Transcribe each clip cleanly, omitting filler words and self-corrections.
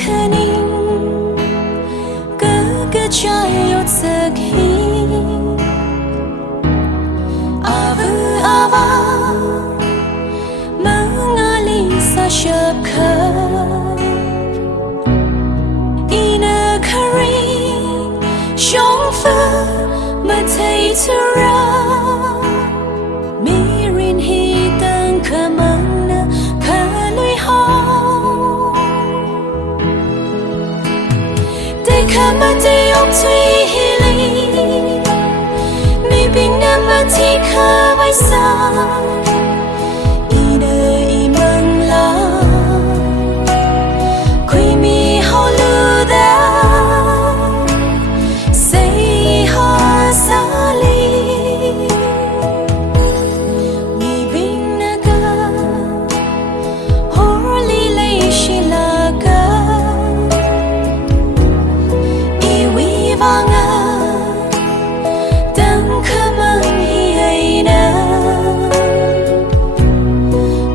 khanin Ga chayot sakhi Avu ava Mangali sa shabkha Ina kari Shong fa Matay tura Mirin hitang kamana Kalui ho Kamate yok tui hili Mi bing nama tika vai sa Ina imang la Kui mi ho lu da Say ha sa li Mi bing naga Hor li lay shi la ga Vanga Tangkhul hi ai na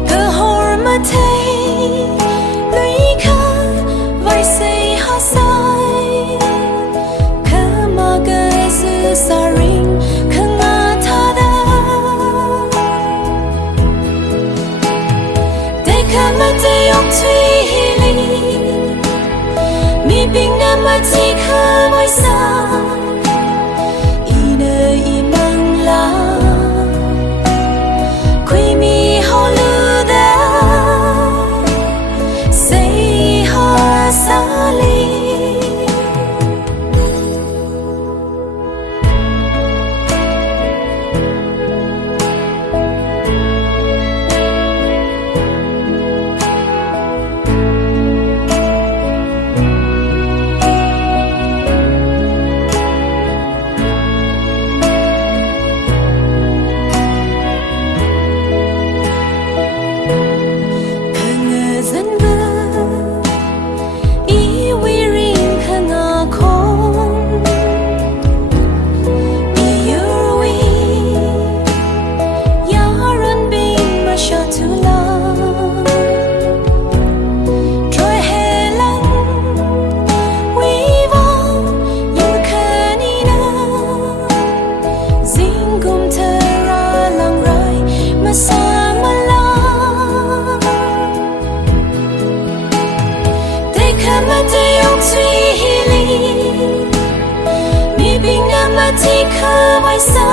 Cơ hor ma thay Lui kha vai say ha sai Cơ ma ga su sa ring Cơ nga tha da Để khả ma te yok tui hi li Mi bing na ma ti kha vai sa Ina imang la Kui mi ho lu da Say ha sa li Ti kha vai sa